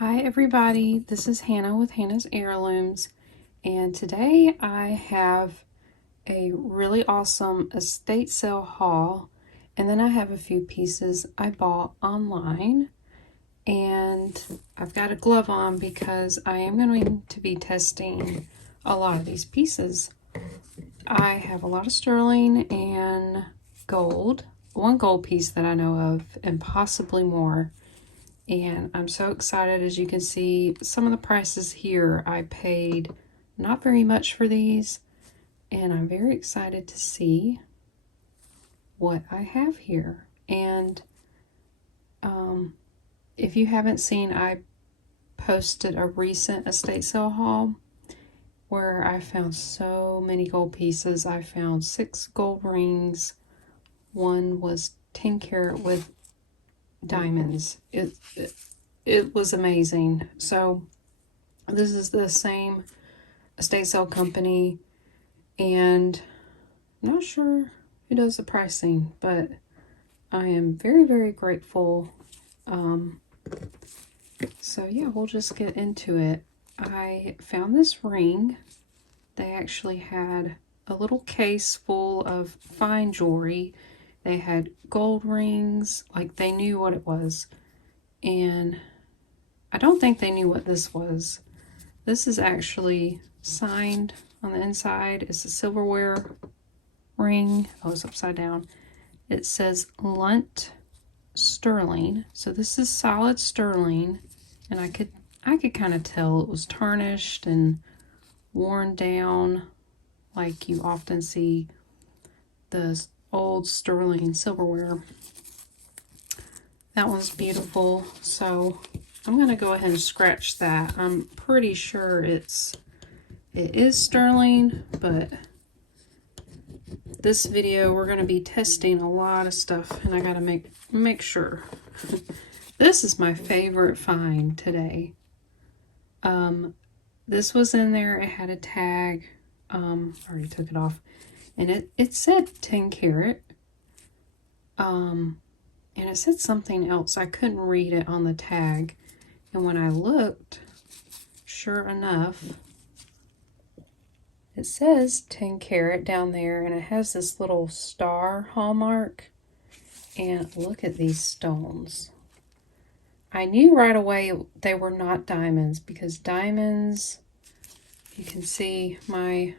Hi everybody, this is Hannah with Hannah's Heirlooms, and today I have a really awesome estate sale haul, and then I have a few pieces I bought online, and I've got a glove on because I am going to be testing a lot of these pieces. I have a lot of sterling and gold, one gold piece that I know of, and possibly more. And I'm so excited. As you can see, some of the prices here, I paid not very much for these, and I'm very excited to see what I have here. And if you haven't seen, I posted a recent estate sale haul where I found so many gold pieces. I found 6 gold rings. One was 10 karat with diamonds. It was amazing. So this is the same estate sale company, and I'm not sure who does the pricing, but I am very, very grateful. So yeah, we'll just get into it. I found this ring. They actually had a little case full of fine jewelry. They had gold rings, like they knew what it was. And I don't think they knew what this was. This is actually signed on the inside. It's a silverware ring. Oh, it's upside down. It says Lunt sterling. So this is solid sterling, and I could kind of tell it was tarnished and worn down, like you often see the old sterling silverware. That one's beautiful. So I'm going to go ahead and scratch that. I'm pretty sure it is sterling, but this video we're going to be testing a lot of stuff, and I got to make sure. This is my favorite find today. This was in there. It had a tag. I already took it off, and it said 10 karat. And it said something else. I couldn't read it on the tag. And when I looked, sure enough, it says 10 karat down there, and it has this little star hallmark. And look at these stones. I knew right away they were not diamonds, because diamonds, you can see my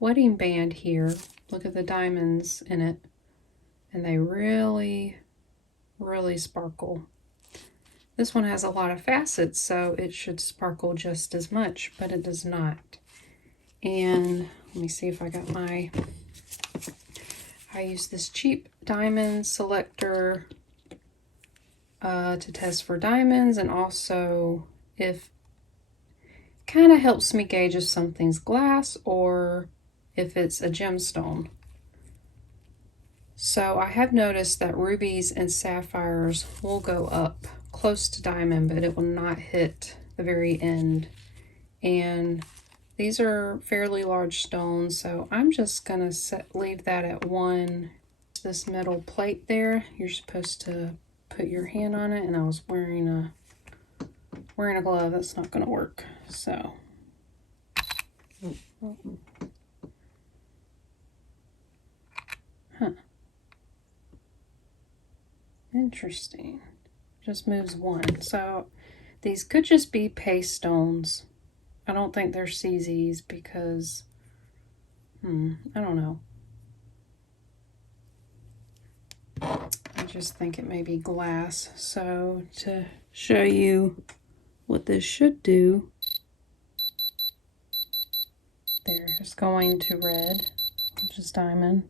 wedding band here. Look at the diamonds in it. And they really, really sparkle. This one has a lot of facets, so it should sparkle just as much, but it does not. And let me see if I got I use this cheap diamond selector to test for diamonds, and also if kind of helps me gauge if something's glass or if it's a gemstone. So I have noticed that rubies and sapphires will go up close to diamond, but it will not hit the very end. And these are fairly large stones, so I'm just gonna leave that at 1. This metal plate there, you're supposed to put your hand on it, and I was wearing a glove. That's not gonna work. So interesting. Just moves 1. So these could just be paste stones. I don't think they're CZs because I don't know. I just think it may be glass. So to show you what this should do, there, it's going to red, which is diamond.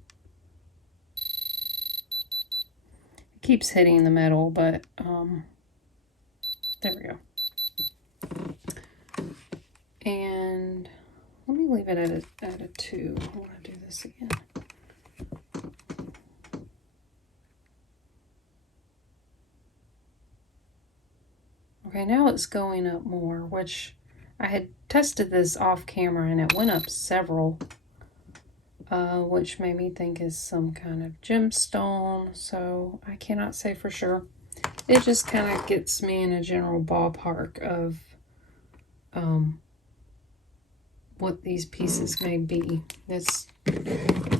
It keeps hitting the metal, but there we go. And let me leave it at a 2. I want to do this again. Okay, now it's going up more, which I had tested this off camera and it went up several, which made me think is some kind of gemstone, so I cannot say for sure. it just kind of gets me in a general ballpark of what these pieces may be. This,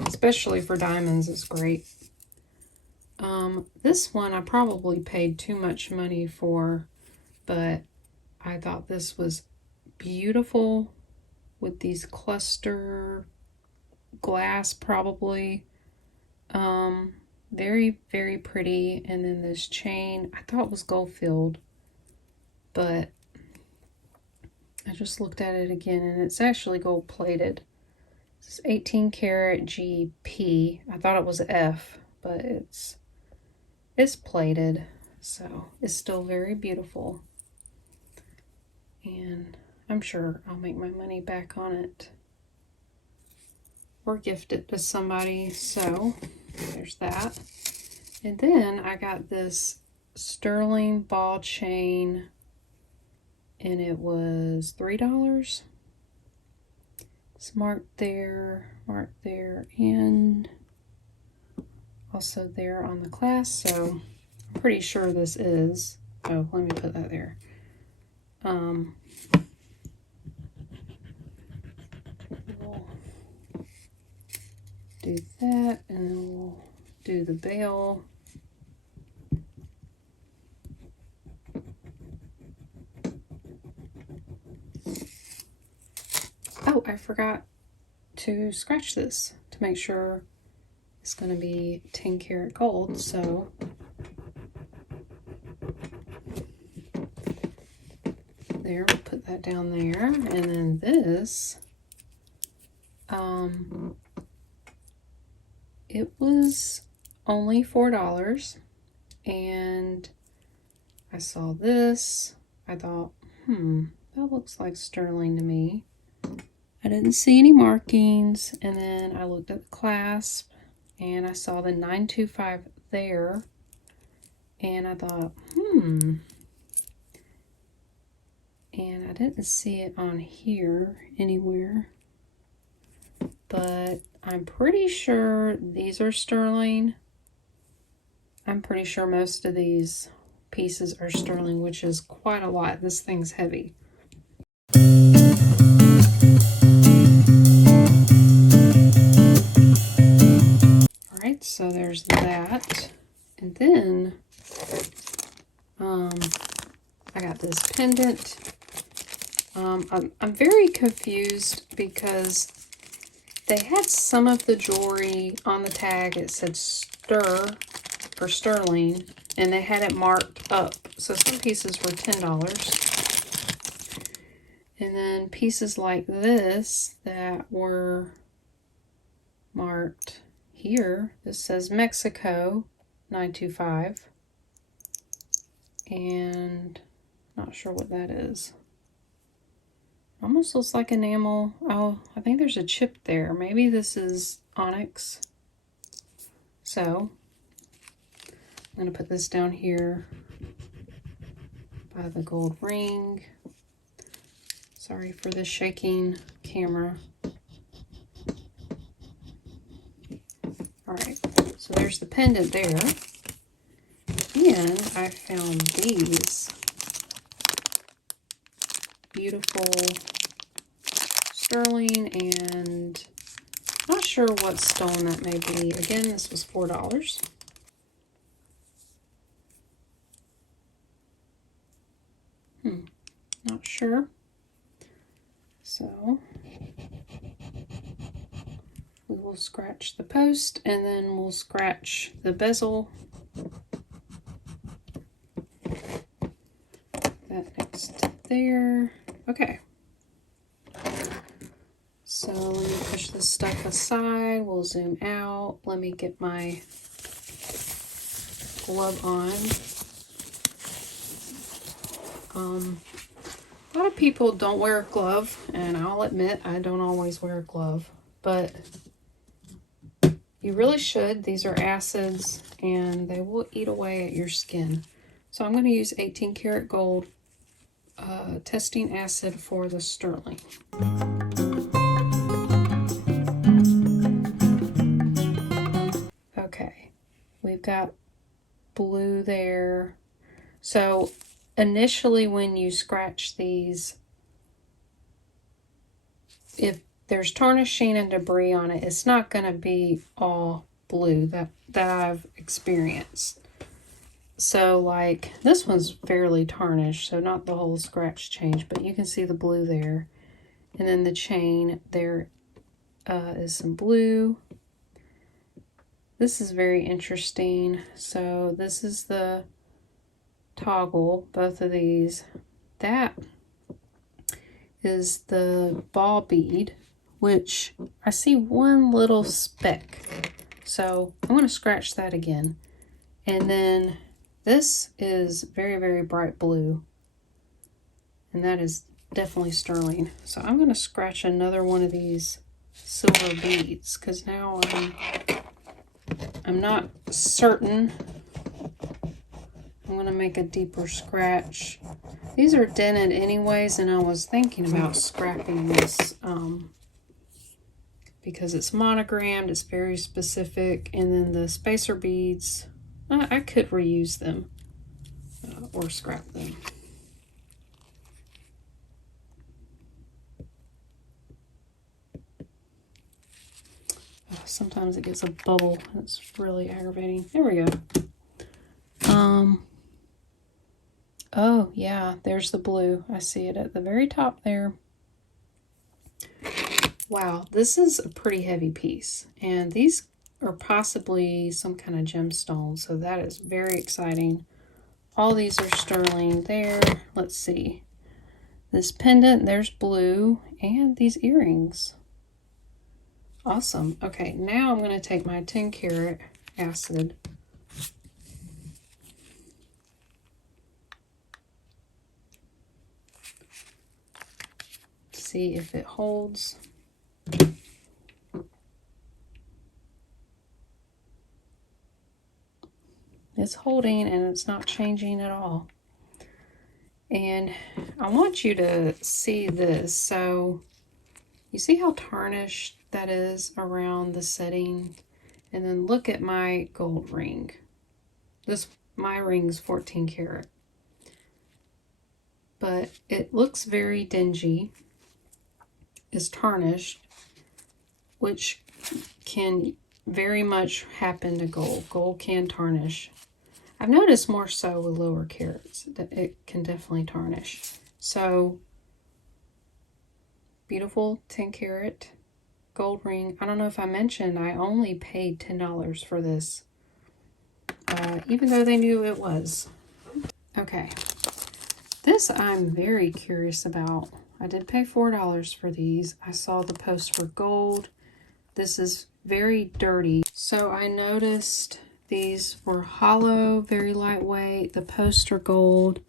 especially for diamonds, is great. This one I probably paid too much money for, but I thought this was beautiful with these cluster glass, probably. Very, very pretty. And then this chain, I thought was gold filled, but I just looked at it again and it's actually gold plated. It's 18 karat GP. I thought it was F, but it's plated, so it's still very beautiful. And I'm sure I'll make my money back on it or gift it to somebody. So there's that. And then I got this sterling ball chain, and it was $3. It's marked there, and also there on the clasp. So I'm pretty sure this is. Oh, let me put that there. We'll do that, and then we'll do the bail. Oh, I forgot to scratch this to make sure it's going to be 10 karat gold. So there, we'll put that down there. And then this, it was only $4, and I saw this. I thought, that looks like sterling to me. I didn't see any markings, and then I looked at the clasp and I saw the 925 there, and I thought, and I didn't see it on here anywhere, but I'm pretty sure these are sterling. I'm pretty sure most of these pieces are sterling, which is quite a lot. This thing's heavy. So there's that. And then I got this pendant. I'm very confused because they had some of the jewelry on the tag. It said stir for sterling, and they had it marked up. So some pieces were $10. And then pieces like this that were marked here, this says Mexico 925, and not sure what that is. Almost looks like enamel. Oh, I think there's a chip there. Maybe this is onyx. So I'm going to put this down here by the gold ring. Sorry for the shaking camera. Alright, so there's the pendant there. And I found these beautiful sterling, and not sure what stone that may be. Again, this was $4. Not sure. So we will scratch the post, and then we'll scratch the bezel. That next there. Okay. So let me push this stuff aside. We'll zoom out. Let me get my glove on. A lot of people don't wear a glove, and I'll admit I don't always wear a glove, but you really should. These are acids, and they will eat away at your skin. So I'm going to use 18 karat gold testing acid for the sterling. Okay, we've got blue there. So initially when you scratch these, if there's tarnishing and debris on it, it's not going to be all blue that I've experienced. So like this one's fairly tarnished, so not the whole scratch change, but you can see the blue there. And then the chain, there is some blue. This is very interesting. So this is the toggle, both of these. That is the ball bead, which I see one little speck. So I'm going to scratch that again. And then this is very, very bright blue. And that is definitely sterling. So I'm going to scratch another one of these silver beads because now I'm not certain. I'm going to make a deeper scratch. These are dented anyways, and I was thinking about scrapping this because it's monogrammed, it's very specific, and then the spacer beads, I could reuse them or scrap them. Sometimes it gets a bubble. It's really aggravating. There we go. Oh yeah, there's the blue. I see it at the very top there. Wow, this is a pretty heavy piece. And these are possibly some kind of gemstone, so that is very exciting. All these are sterling there. Let's see. This pendant, there's blue, and these earrings. Awesome. Okay, now I'm going to take my 10 karat acid. See if it holds. It's holding and it's not changing at all. And I want you to see this. So you see how tarnished that is around the setting? And then look at my gold ring. My ring's 14 karat. But it looks very dingy. It's tarnished, which can very much happen to gold. Gold can tarnish. I've noticed more so with lower carats that it can definitely tarnish. So, beautiful 10 karat gold ring. I don't know if I mentioned I only paid $10 for this, even though they knew it was. Okay, this I'm very curious about. I did pay $4 for these. I saw the post for gold. This is very dirty. So I noticed these were hollow, very lightweight. The posts are gold,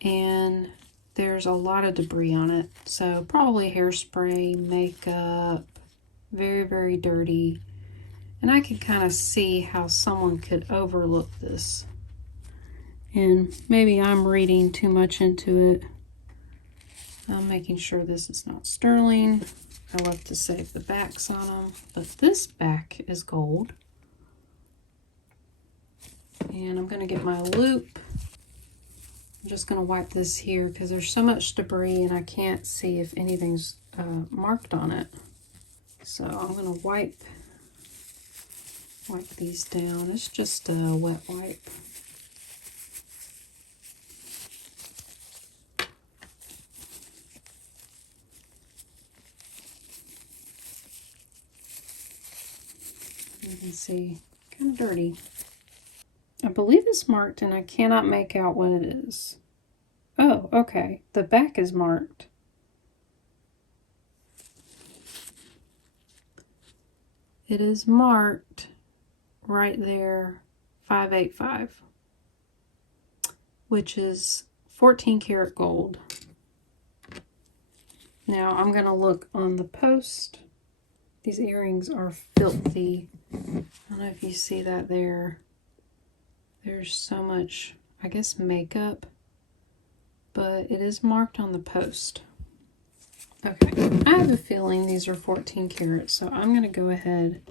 and there's a lot of debris on it. So probably hairspray, makeup, very, very dirty. And I could kind of see how someone could overlook this. And maybe I'm reading too much into it. I'm making sure this is not sterling. I love to save the backs on them, but this back is gold. And I'm going to get my loop. I'm just going to wipe this here because there's so much debris and I can't see if anything's marked on it. So I'm going to wipe these down. It's just a wet wipe. You can see, kind of dirty. I believe it's marked and I cannot make out what it is. Oh, okay. The back is marked. It is marked right there, 585, which is 14 karat gold. Now I'm going to look on the post. These earrings are filthy. I don't know if you see that there. There's so much, I guess, makeup, but it is marked on the post. Okay, I have a feeling these are 14 karat, so I'm going to go ahead,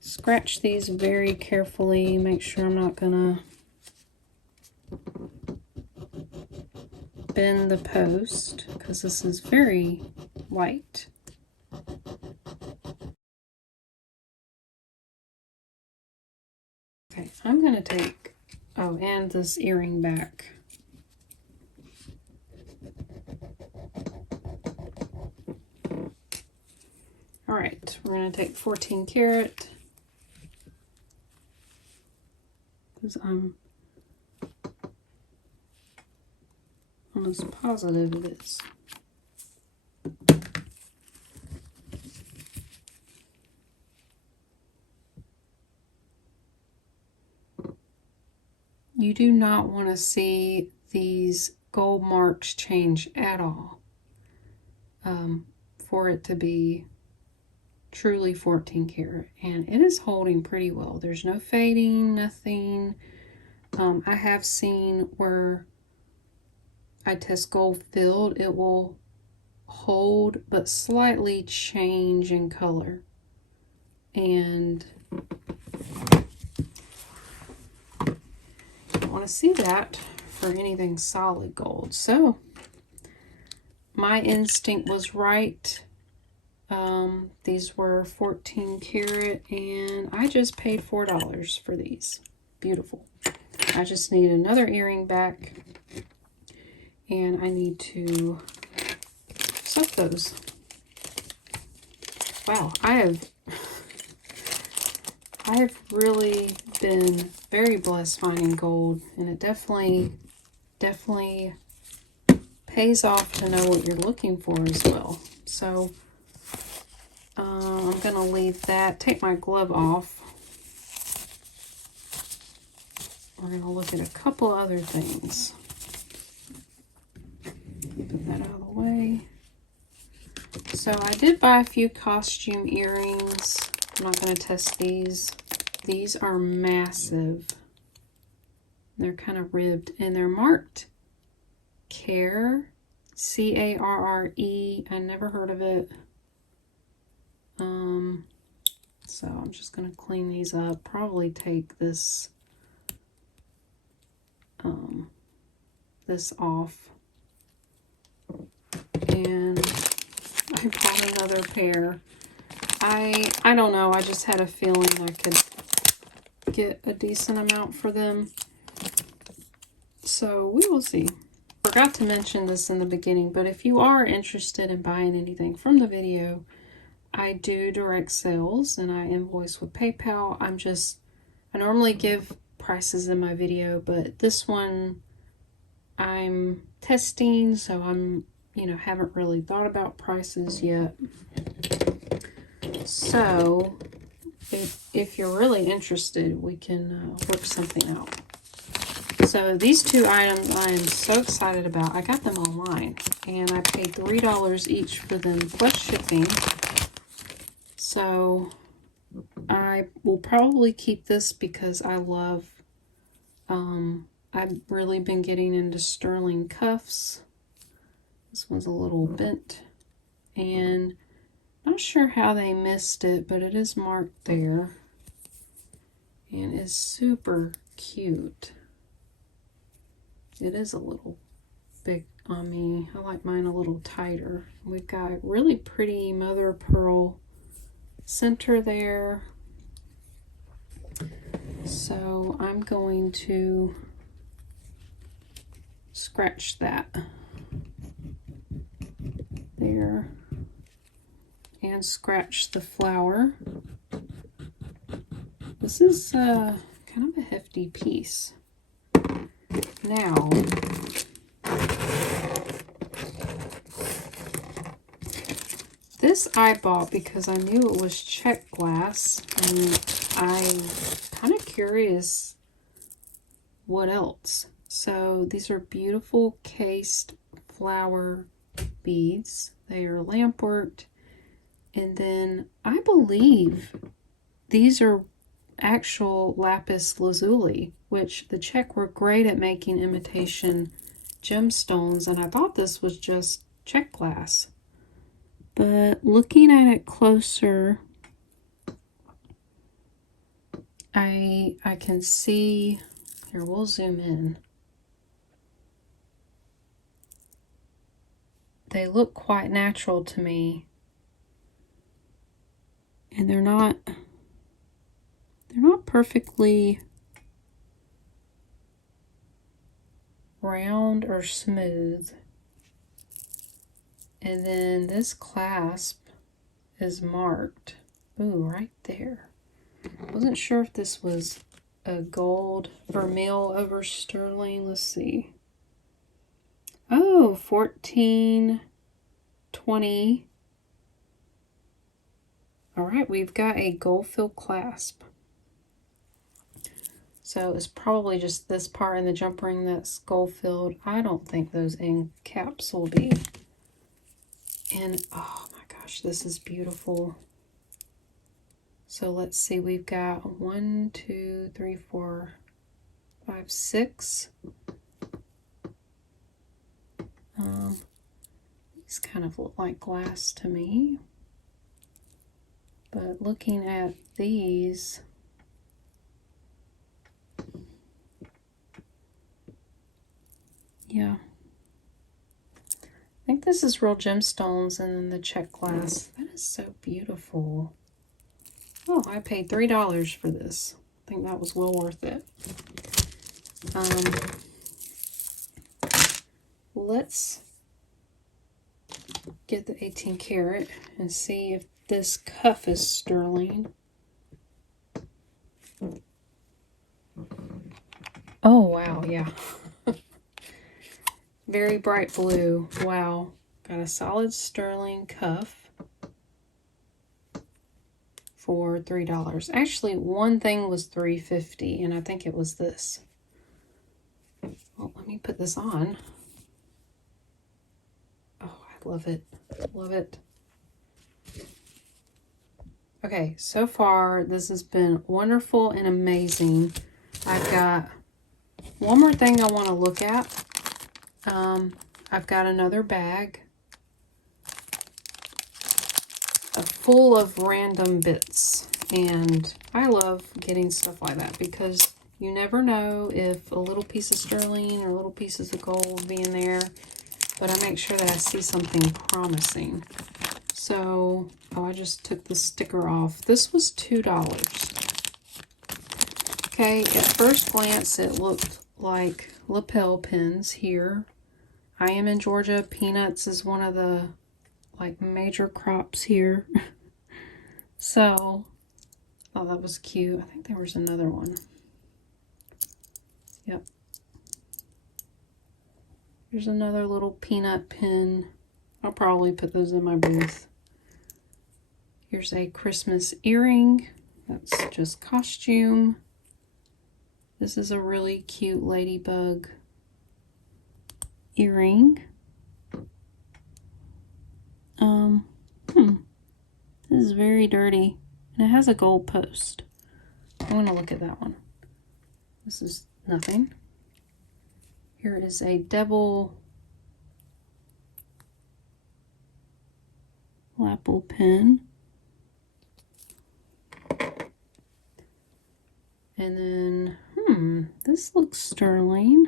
scratch these very carefully, make sure I'm not going bend the post because this is very light. Okay, I'm going to take, oh, and this earring back. All right, we're going to take 14 karat because I'm almost positive it is. You do not want to see these gold marks change at all for it to be truly 14 karat, and it is holding pretty well. There's no fading, nothing. I have seen where I test gold filled, it will hold but slightly change in color, and I want to see that for anything solid gold. So my instinct was right. These were 14 karat, and I just paid $4 for these. Beautiful. I just need another earring back, and I need to sew those. Wow, I have really been very blessed finding gold, and it definitely pays off to know what you're looking for as well. So I'm gonna leave that, take my glove off. We're gonna look at a couple other things. Put that out of the way. So I did buy a few costume earrings. I'm not gonna test these. These are massive. They're kind of ribbed, and they're marked Care, C-A-R-R-E. I never heard of it. So I'm just going to clean these up. Probably take this this off. And I bought another pair. I don't know. I just had a feeling I could get a decent amount for them. So we will see. Forgot to mention this in the beginning, but if you are interested in buying anything from the video, I do direct sales and I invoice with PayPal. I normally give prices in my video, but this one I'm testing, so I'm, haven't really thought about prices yet. So if you're really interested, we can work something out. So these two items I am so excited about. I got them online and I paid $3 each for them plus shipping. So I will probably keep this because I love, I've really been getting into sterling cuffs. This one's a little bent, and not sure how they missed it, but it is marked there, and it's super cute. It is a little big on me. I like mine a little tighter. We've got really pretty mother of pearl center there. So I'm going to scratch that there and scratch the flower. This is kind of a hefty piece. Now, this I bought because I knew it was check glass, and I'm kind of curious what else. So these are beautiful cased flower beads. They are lamp worked, and then I believe these are actual lapis lazuli, which the Czech were great at making imitation gemstones, and I thought this was just Czech glass. But looking at it closer, I can see, here we'll zoom in. they look quite natural to me. And they're not perfectly round or smooth. And then this clasp is marked. Ooh, right there. Wasn't sure if this was a gold vermeil over sterling. Let's see. Oh, 1420. All right, we've got a gold filled clasp. So it's probably just this part in the jump ring that's gold filled. I don't think those end caps will be. And oh my gosh, this is beautiful. So let's see, we've got 1, 2, 3, 4, 5, 6. These kind of look like glass to me. But looking at these, yeah. I think this is real gemstones and then the check glass. That is so beautiful. Oh, I paid $3 for this. I think that was well worth it. Let's get the 18 karat and see if this cuff is sterling. Oh, wow, yeah. Very bright blue. Wow. Got a solid sterling cuff for $3. Actually, one thing was $3.50, and I think it was this. Well, let me put this on. Oh, I love it. Love it. Okay, so far this has been wonderful and amazing. I've got one more thing I want to look at. I've got another bag full of random bits, and I love getting stuff like that because you never know if a little piece of sterling or little pieces of gold will be in there, but I make sure that I see something promising. So, oh, I just took the sticker off. This was $2. Okay, at first glance it looked like lapel pins here. I am in Georgia. Peanuts is one of the like major crops here. So, oh, that was cute. I think there was another one. Yep. There's another little peanut pin. I'll probably put those in my booth. Here's a Christmas earring. That's just costume. This is a really cute ladybug earring. This is very dirty, and it has a gold post. I want to look at that one. This is nothing. Here is a devil lapel pin. And then, this looks sterling.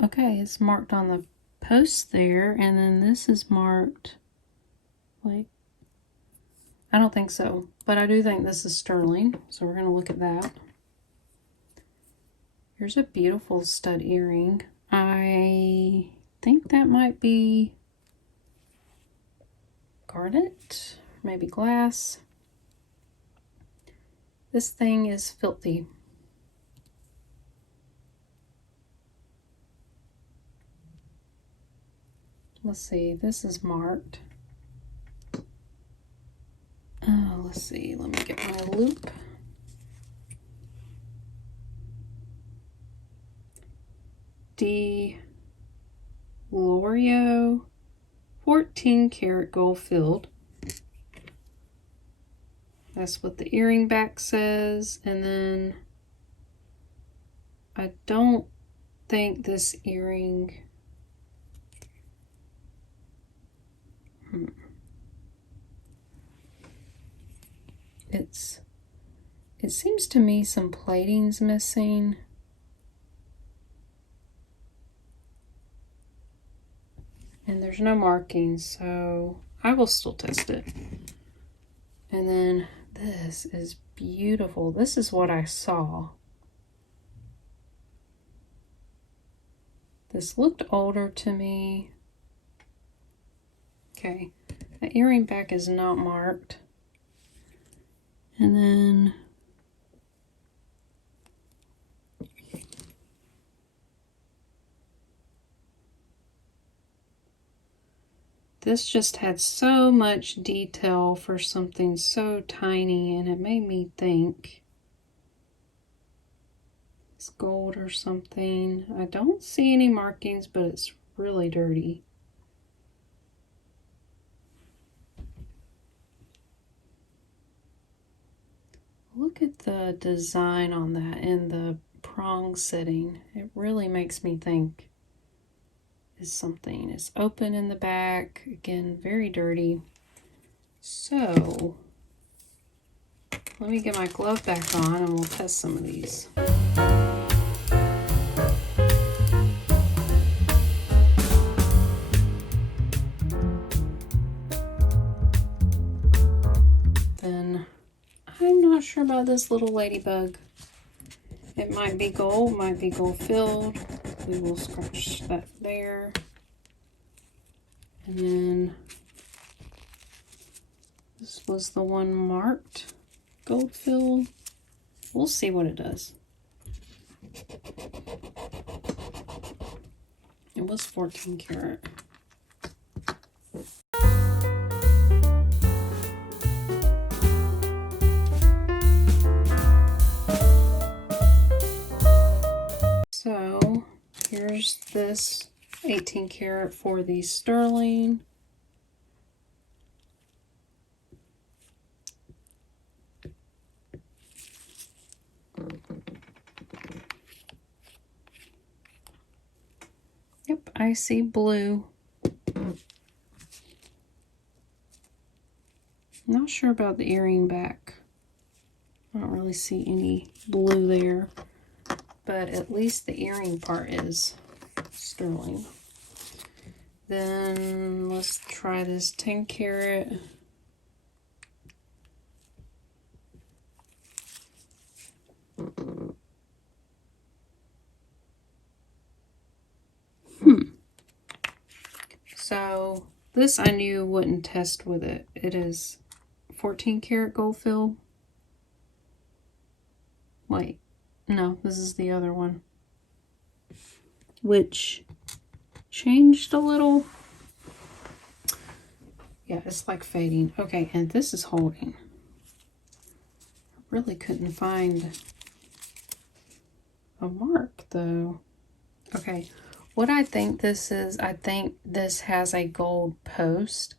Okay, it's marked on the post there, and then this is marked, like, I don't think so, but I do think this is sterling, so we're going to look at that. Here's a beautiful stud earring. I think that might be garnet, maybe glass. This thing is filthy. Let's see, this is marked. Oh, let's see, let me get my loop. L'Oreal 14 karat gold filled. That's what the earring back says. And then I don't think this earring, it seems to me some plating's missing. And there's no markings, so I will still test it. And then this is beautiful. This is what I saw. This looked older to me. Okay, the earring back is not marked. And then this just had so much detail for something so tiny, and it made me think it's gold or something. I don't see any markings, but it's really dirty. Look at the design on that and the prong setting. It really makes me think it's something. It's open in the back. Again, very dirty. So, let me get my glove back on and we'll test some of these. Then, I'm not sure about this little ladybug. It might be gold filled. We will scratch that there. And then this was the one marked gold filled. We'll see what it does. It was 14 karat. So here's this 18 karat for the sterling. Yep, I see blue. Not sure about the earring back. I don't really see any blue there, but at least the earring part is sterling. Then let's try this 10 karat. So this I knew wouldn't test with it. It is 14 karat gold fill. Wait, no, this is the other one, which changed a little. Yeah, it's like fading. Okay, and this is holding. I really couldn't find a mark though. Okay, what I think this is, I think this has a gold post,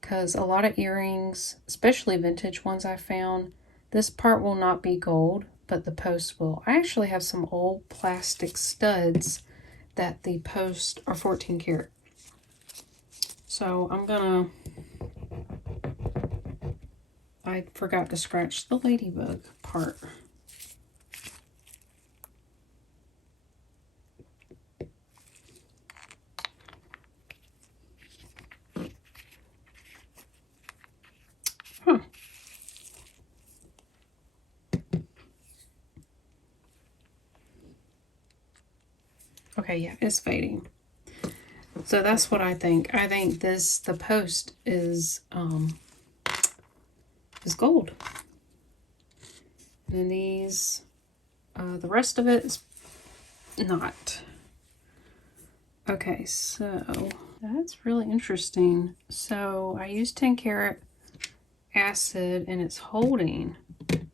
because a lot of earrings, especially vintage ones I found, this part will not be gold, but the post will. I actually have some old plastic studs that the posts are 14 karat. So I'm gonna, I forgot to scratch the ladybug part. Huh. Okay, yeah, it's fading. So that's what I think. I think this, the post is gold. And these, the rest of it is not. Okay, so that's really interesting. So I used 10 karat acid and it's holding.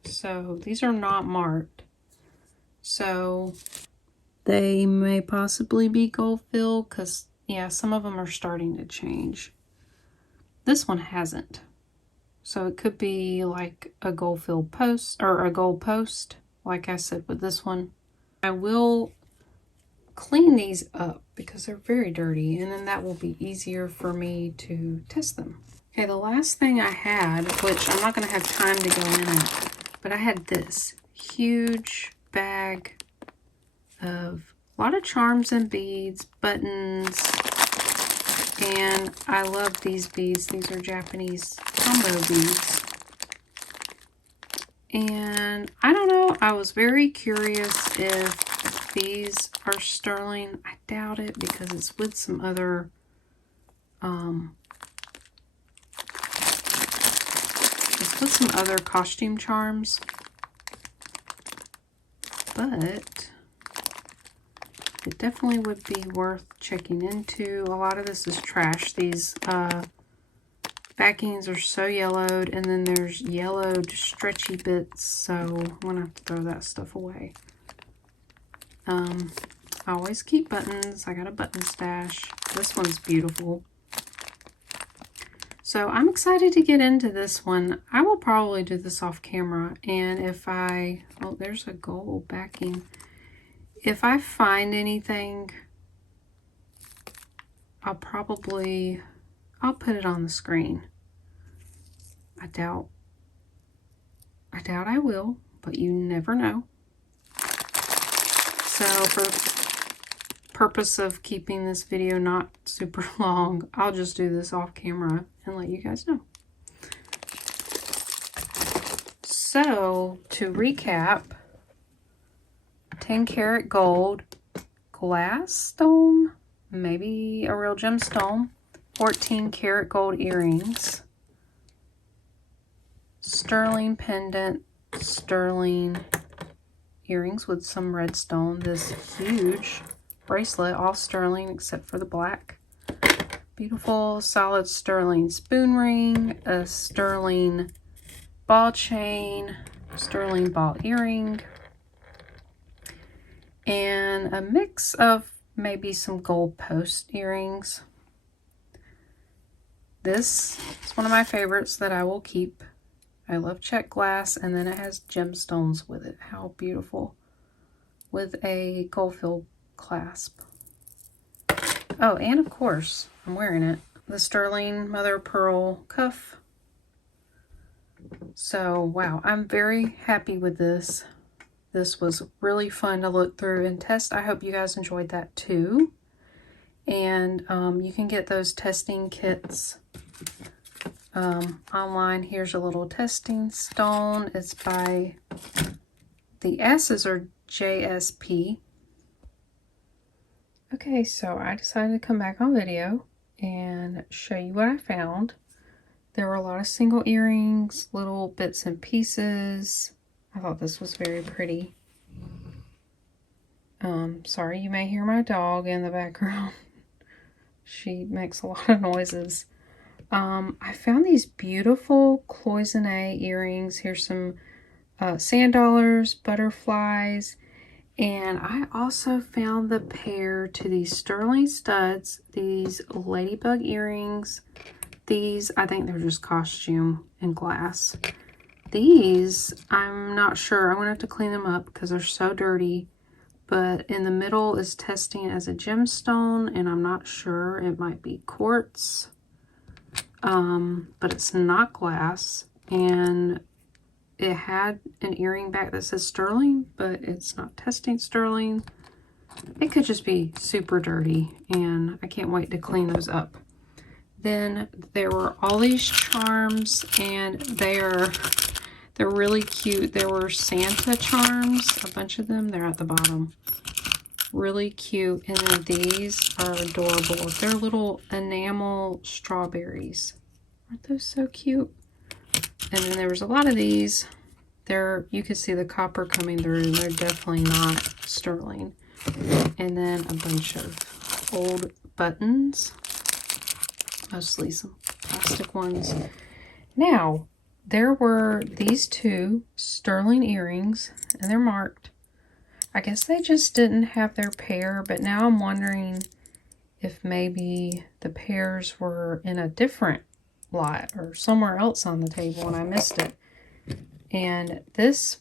So these are not marked. So they may possibly be gold filled, because yeah, some of them are starting to change. This one hasn't. So it could be like a gold filled post, or a gold post, like I said with this one. I will clean these up because they're very dirty, and then that will be easier for me to test them. Okay, the last thing I had, which I'm not going to have time to go in it, but I had this huge bag of a lot of charms and beads, buttons, And I love these beads. These are Japanese combo beads. And I don't know, I was very curious if these are sterling. I doubt it because it's with some other it's with some other costume charms. But it definitely would be worth checking into. A lot of this is trash. These backings are so yellowed, and then there's yellowed stretchy bits, so I'm gonna have to throw that stuff away. I always keep buttons. I got a button stash. This one's beautiful. So I'm excited to get into this one. I will probably do this off camera, and if oh, there's a gold backing. If I find anything, I'll put it on the screen. I doubt I will, but you never know. So for the purpose of keeping this video not super long, I'll just do this off camera and let you guys know. So to recap, 10 karat gold, glass stone, maybe a real gemstone, 14 karat gold earrings, sterling pendant, sterling earrings with some red stone, this huge bracelet, all sterling except for the black, beautiful solid sterling spoon ring, a sterling ball chain, sterling ball earring, and a mix of maybe some gold post earrings. This is one of my favorites that I will keep. I love check glass, and then it has gemstones with it. How beautiful. With a gold filled clasp. Oh, and of course, I'm wearing it. The sterling mother of pearl cuff. So, wow, I'm very happy with this. This was really fun to look through and test. I hope you guys enjoyed that too. And you can get those testing kits online. Here's a little testing stone. It's by, the S's are JSP. Okay, so I decided to come back on video and show you what I found. There were a lot of single earrings, little bits and pieces. I thought this was very pretty. Sorry, you may hear my dog in the background. She makes a lot of noises. I found these beautiful cloisonne earrings. Here's some sand dollars, butterflies, and I also found the pair to these sterling studs, these ladybug earrings. These, I think they're just costume and glass. These, I'm not sure. I'm going to have to clean them up because they're so dirty. But in the middle is testing as a gemstone, and I'm not sure. It might be quartz. But it's not glass. And it had an earring back that says sterling, but it's not testing sterling. It could just be super dirty, and I can't wait to clean those up. Then there were all these charms, and they're really cute. There were Santa charms, a bunch of them. They're at the bottom. Really cute. And then these are adorable. They're little enamel strawberries. Aren't those so cute? And then there was a lot of these. You can see the copper coming through, and they're definitely not sterling. And then a bunch of old buttons. Mostly some plastic ones. Now, there were these two sterling earrings, and they're marked. I guess they just didn't have their pair, but now I'm wondering if maybe the pairs were in a different lot or somewhere else on the table and I missed it. And this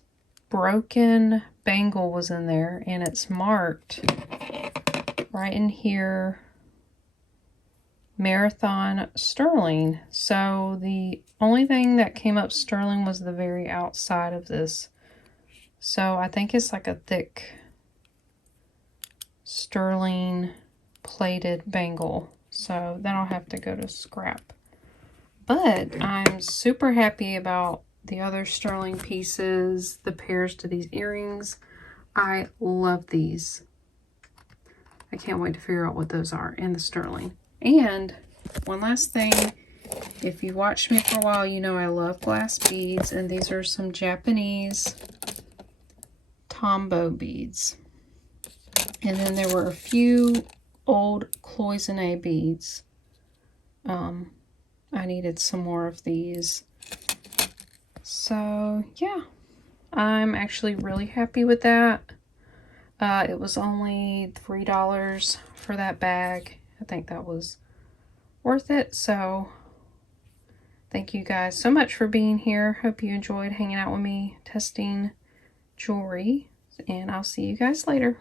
broken bangle was in there, and it's marked right in here, Marathon sterling. So the only thing that came up sterling was the very outside of this. So I think it's like a thick sterling plated bangle. So then I'll have to go to scrap. But I'm super happy about the other sterling pieces, the pairs to these earrings. I love these. I can't wait to figure out what those are, and the sterling. And one last thing, if you watched me for a while, you know I love glass beads, and these are some Japanese Tombow beads. And then there were a few old cloisonne beads. I needed some more of these. So yeah, I'm actually really happy with that. It was only $3 for that bag. I think that was worth it. So thank you guys so much for being here. Hope you enjoyed hanging out with me testing jewelry, and I'll see you guys later.